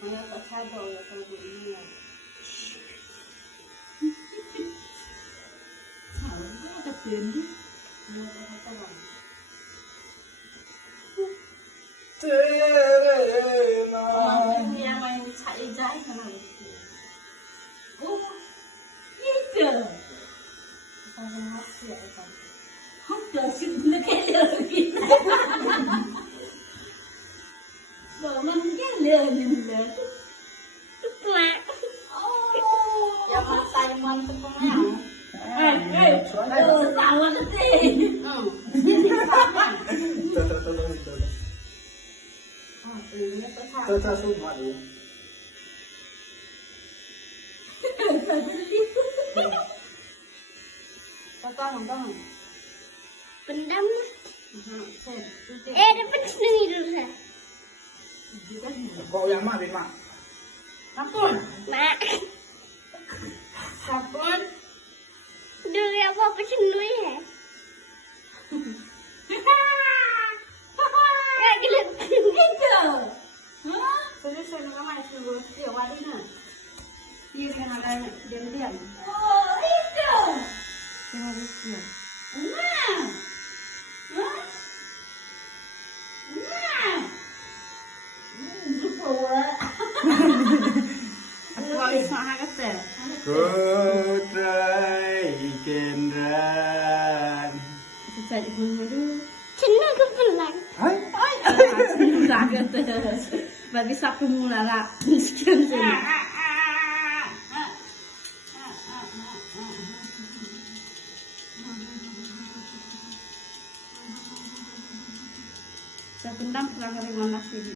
Mana tak sadar ya kalau ini ya. Tahu ada pendi. Mana tak tahu. Terena. Ini yang main cari jahit sama itu. Oh, itu. Kalau masih ada. Hatta sih nak ada lagi. Orang gila ni lah. Tuak. Oh. Yang masa iman tu pemain. Sawan tu. Kita semua ni. Tahu. Pendam. Dapat sendiri dulu saya. Kau yang mana, Mak? Sampun. Mak. Sampun. Dulu apa sendiri ya? Ya gila. Itu. Hah? Saya nak main dulu. Dia wadi na. Dia dengan ada diam. Oh, itu. Tengok dia. Nah. Hah? Nah. Kutrai Kendran. Saya ibunya dulu. Senang ke pelan? Hai? Sudah kata. Bagi sapu mula lah. Sekian sini. Saya pendam kurang dari mana sih.